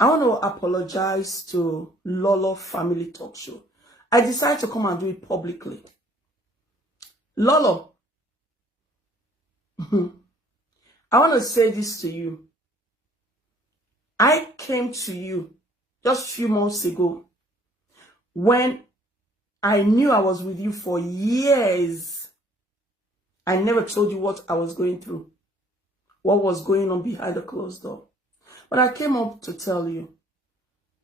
I want to apologize to Lolo Family Talk Show. I decided to come and do it publicly. Lolo, I want to say this to you. I came to you just a few months ago when I knew I was with you for years. I never told you what I was going through, what was going on behind the closed door. But I came up to tell you.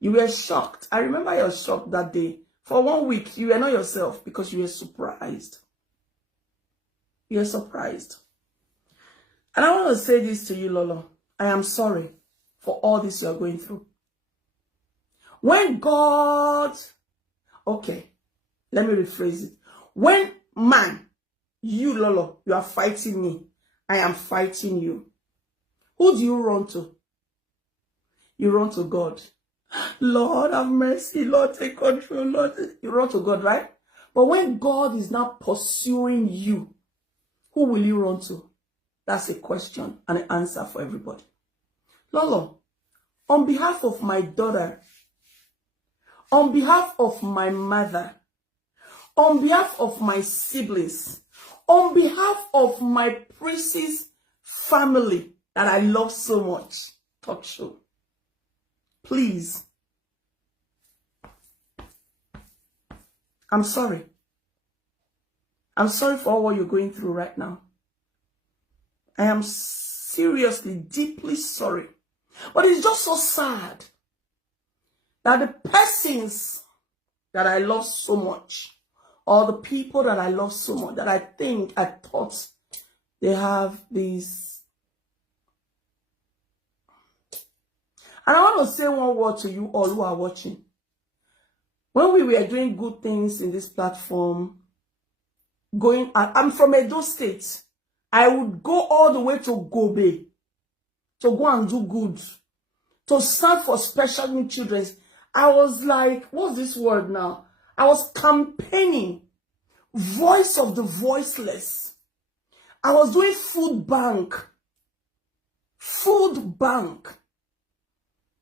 You were shocked. I remember you were shocked that day. For 1 week, you were not yourself because you were surprised. You were surprised. And I want to say this to you, Lolo. I am sorry for all this you are going through. When God... Okay, let me rephrase it. When man, you, Lolo, you are fighting me, I am fighting you. Who do you run to? You run to God. Lord, have mercy. Lord, take control. Lord, you run to God, right? But when God is not pursuing you, who will you run to? That's a question and an answer for everybody. Lolo, on behalf of my daughter, on behalf of my mother, on behalf of my siblings, on behalf of my precious family that I love so much, talk show, please, I'm sorry. I'm sorry for all what you're going through right now. I am seriously, deeply sorry. But it's just so sad that the persons that I love so much, or the people that I love so much, that I thought they have these. And I want to say one word to you all who are watching. When we were doing good things in this platform, I'm from Edo State. I would go all the way to Gobe to go and do good, to stand for special needs children. I was like, what's this word now? I was campaigning, voice of the voiceless. I was doing food bank.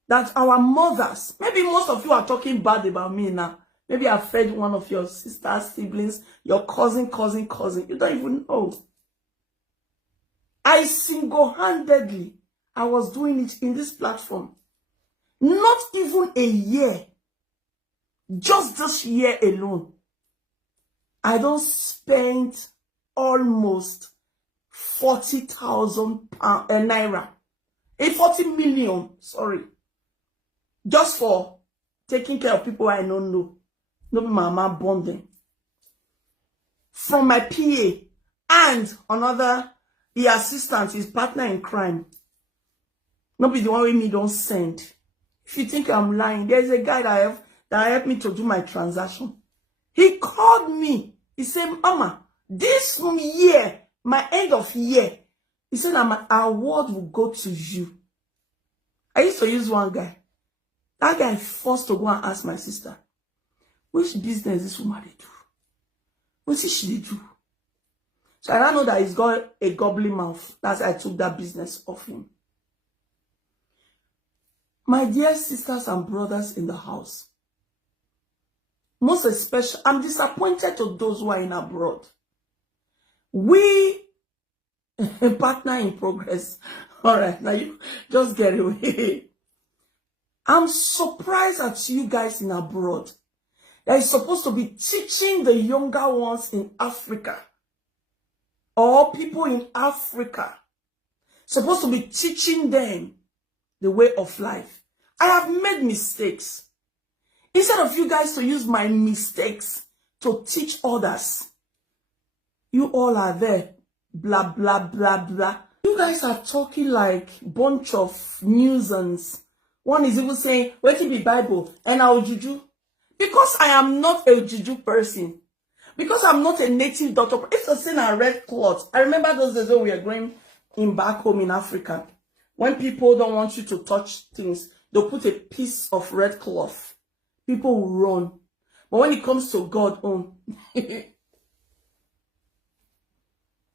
That our mothers, maybe most of you are talking bad about me now. Maybe I fed one of your sisters, siblings, your cousin. You don't even know. I single-handedly, I was doing it in this platform. Not even a year. Just this year alone. I don't spend almost 40,000 naira. 40 million, sorry. Just for taking care of people I don't know. No mama bonding. From my PA and another, the assistant, his partner in crime. Not be the one with me don't send. If you think I'm lying, there's a guy that helped me to do my transaction. He called me. He said, Mama, this year, my end of year, he said, an award will go to you. I used to use one guy. That guy forced to go and ask my sister, which business this woman they do? What did she do? So I don't know that he's got a gobbling mouth. That's why I took that business off him. My dear sisters and brothers in the house, most especially, I'm disappointed to those who are in abroad. We, partner in progress. All right, now you just get away. I'm surprised at you guys in abroad that is supposed to be teaching the younger ones in Africa, or people in Africa, supposed to be teaching them the way of life. I have made mistakes. Instead of you guys to use my mistakes to teach others, you all are there, blah, blah, blah, blah. You guys are talking like bunch of nuisance. One is even saying, wait till be Bible, and I'll juju. Because I am not a juju person. Because I'm not a native doctor. If you're saying a red cloth, I remember those days when we were going in back home in Africa. When people don't want you to touch things, they'll put a piece of red cloth. People will run. But when it comes to God,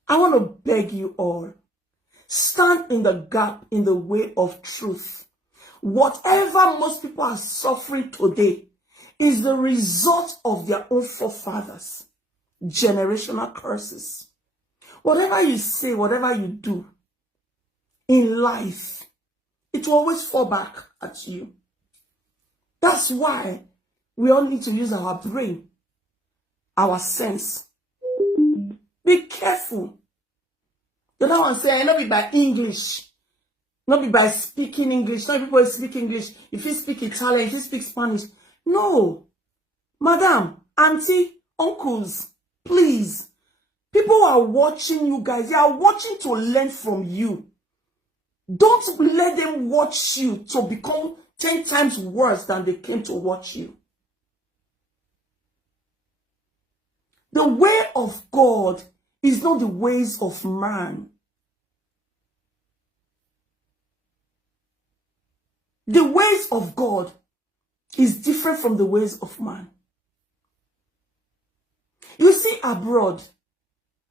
I want to beg you all. Stand in the gap in the way of truth. Whatever most people are suffering today is the result of their own forefathers. Generational curses. Whatever you say, whatever you do in life, it will always fall back at you. That's why we all need to use our brain, our sense. Be careful. The other one say, not be by English, not be by speaking English. Not people speak English. If you speak Italian, if you speak Spanish. No. Madam, auntie, uncles, please. People are watching you guys. They are watching to learn from you. Don't let them watch you to become 10 times worse than they came to watch you. The way of God is not the ways of man. The ways of God is different from the ways of man. You see, abroad,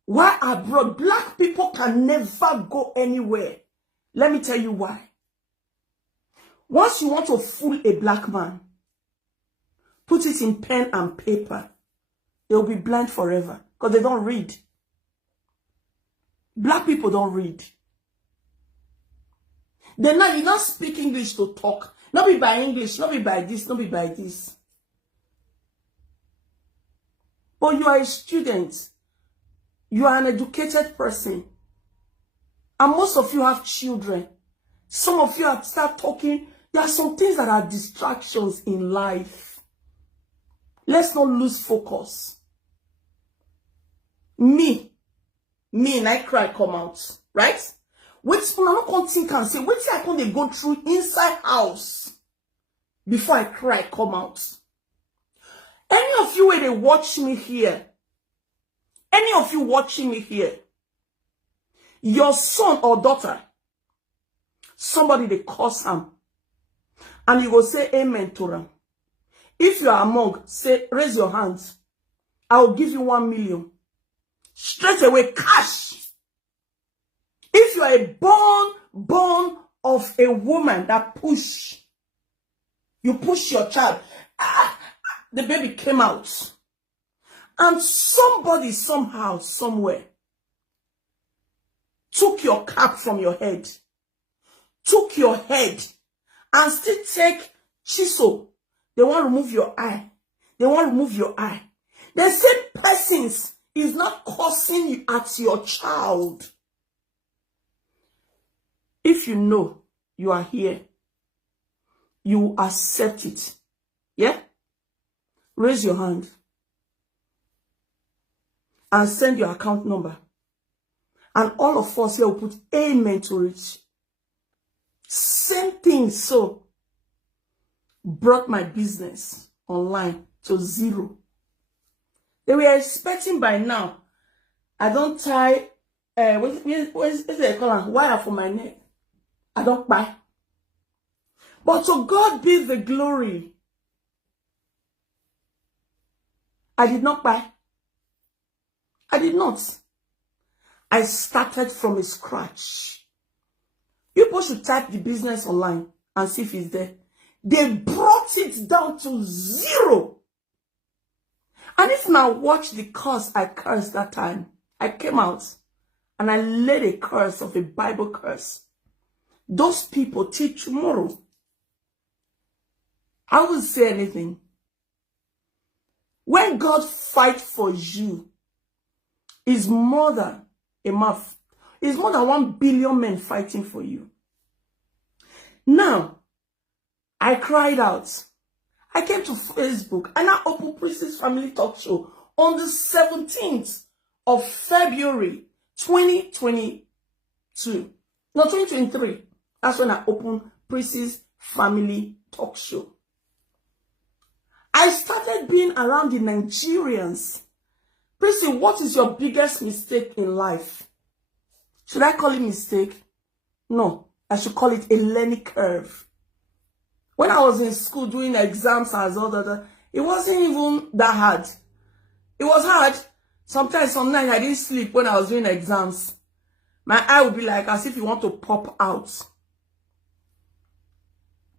why abroad, black people can never go anywhere. Let me tell you why. Once you want to fool a black man, put it in pen and paper. They'll be blind forever because they don't read. Black people don't read. You not speak English to talk. Not be by English, not be by this, not be by this. But you are a student. You are an educated person. And most of you have children. Some of you have started talking. There are some things that are distractions in life. Let's not lose focus. Me, and I cry come out, right? Wait, I'm not going to think and say, wait till I can go through inside house before I cry come out. Any of you where they watch me here, any of you watching me here, your son or daughter, somebody they curse him, and you go say amen to them. If you are among, say, raise your hands. I will give you 1 million. Straight away, cash. If you are a born of a woman that you push your child, the baby came out. And somebody somehow, somewhere, took your cap from your head, took your head, and still take chisel. They want to remove your eye. They want to remove your eye. The same persons is not cursing you at your child. If you know you are here, you accept it. Yeah? Raise your hand and send your account number. And all of us here will put amen to it. Same thing, so brought my business online to zero. They were expecting by now. I don't tie what is it called? Wire for my neck. I don't buy. But to God be the glory. I did not buy. I did not. I started from scratch. People should type the business online and see if it's there. They brought it down to zero. And if now watch the curse I cursed that time, I came out and I laid a curse of a Bible curse. Those people till tomorrow, I won't say anything. When God fights for you, it's more than a mouth. It's more than 1 billion men fighting for you. Now, I cried out. I came to Facebook and I opened Priestess Family Talk Show on the 17th of February 2022. No, 2023. That's when I opened Priestess Family Talk Show. I started being around the Nigerians. Priestess, what is your biggest mistake in life? Should I call it mistake? No, I should call it a learning curve. When I was in school doing exams and all that, it wasn't even that hard. It was hard. Sometimes, some night I didn't sleep when I was doing exams. My eye would be like as if you want to pop out.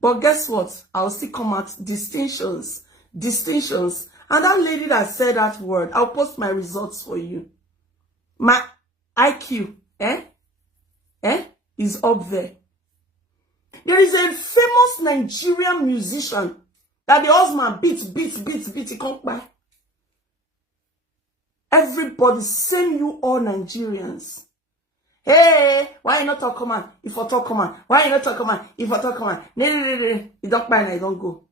But guess what? I'll still come at distinctions. Distinctions. And that lady that said that word, I'll post my results for you. My IQ, is up there. There is a famous Nigerian musician that the husband beat, he can't buy. Everybody, same you all Nigerians. Hey, why you not talk command? If I talk command, why you not talk command? If I talk command, no, you don't buy and I don't go.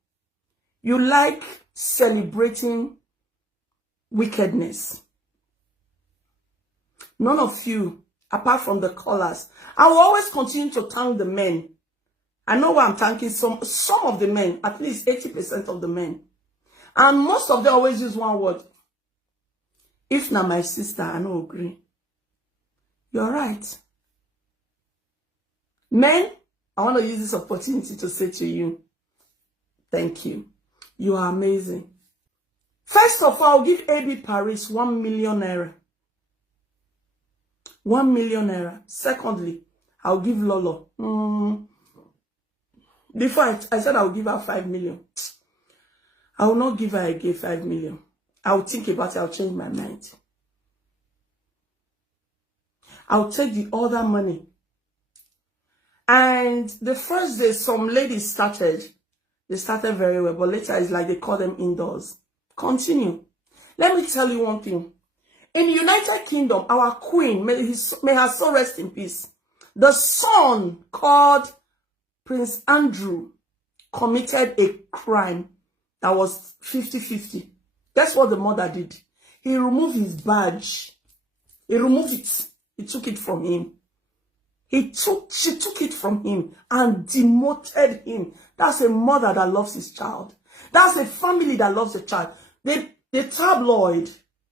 You like celebrating wickedness. None of you, apart from the callers, I will always continue to thank the men. I know why I'm thanking some of the men, at least 80% of the men. And most of them always use one word. If not my sister, I don't agree. You're right. Men, I want to use this opportunity to say to you, thank you. You are amazing. First of all, I'll give AB Paris 1 million naira. 1 million naira. Secondly, I'll give Lolo. Before I said I'll give her 5 million. I will not give her again 5 million. I'll think about it. I'll change my mind. I'll take the other money. And the first day, some ladies started. They started very well, but later it's like they call them indoors. Continue. Let me tell you one thing. In the United Kingdom, our queen, may her soul rest in peace, the son called Prince Andrew committed a crime that was 50-50. That's what the mother did. He removed his badge. He removed it. He took it from him. She took it from him and demoted him. That's a mother that loves his child. That's a family that loves the child. The tabloid,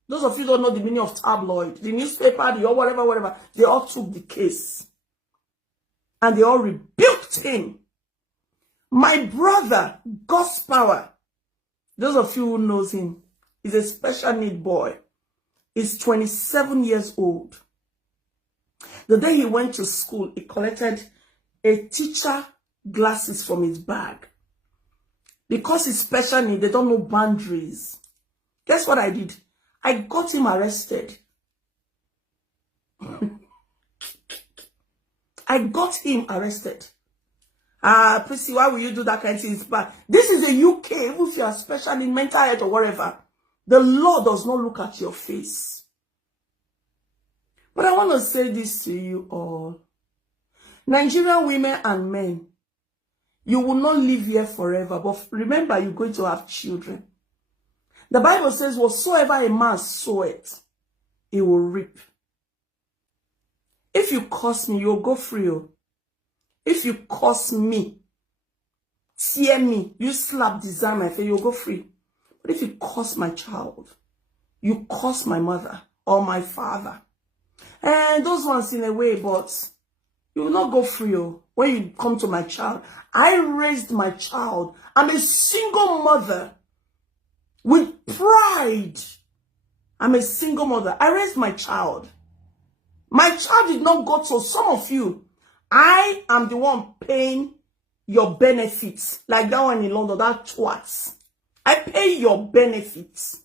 those of you who don't know the meaning of tabloid, the newspaper, or whatever, they all took the case. And they all rebuked him. My brother, God's power, those of you who knows him, is a special need boy. He's 27 years old. The day he went to school, he collected a teacher glasses from his bag. Because he's special need, they don't know boundaries. Guess what I did? I got him arrested. I got him arrested. Prissy, why will you do that kind of thing? It's bad. This is the UK. Even if you are special in mental health or whatever, the law does not look at your face. But I want to say this to you all. Nigerian women and men, you will not live here forever. But remember, you're going to have children. The Bible says, whatsoever a man soweth, he will reap. If you curse me, you'll go free. If you curse me, tear me, you slap design my face, you'll go free. But if you curse my child, you curse my mother or my father, and those ones in a way, but you will not go free. When you come to my child, I raised my child. I'm a single mother with pride. I'm a single mother. I raised my child. My child did not go to some of you. I am the one paying your benefits. Like that one in London, that twats. I pay your benefits.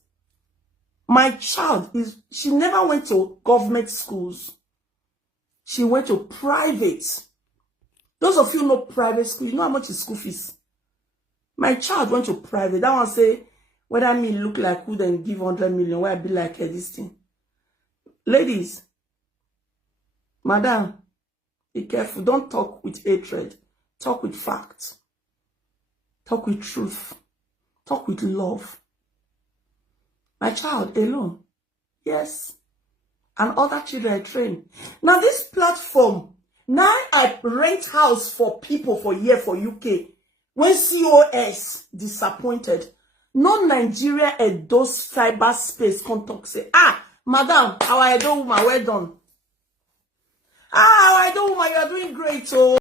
My child, she never went to government schools. She went to private. Those of you know private school, you know how much is school fees? My child went to private. That one say, whether me look like who then give 100 million, why I be like this thing. Ladies, madam, be careful. Don't talk with hatred. Talk with facts. Talk with truth. Talk with love. My child alone. Yes. And other children I train. Now this platform, now I rent house for people for year for UK. When COS disappointed, no Nigeria and those cyberspace contact say, madam, our Edo woman, well done. Our Edo woman, you are doing great.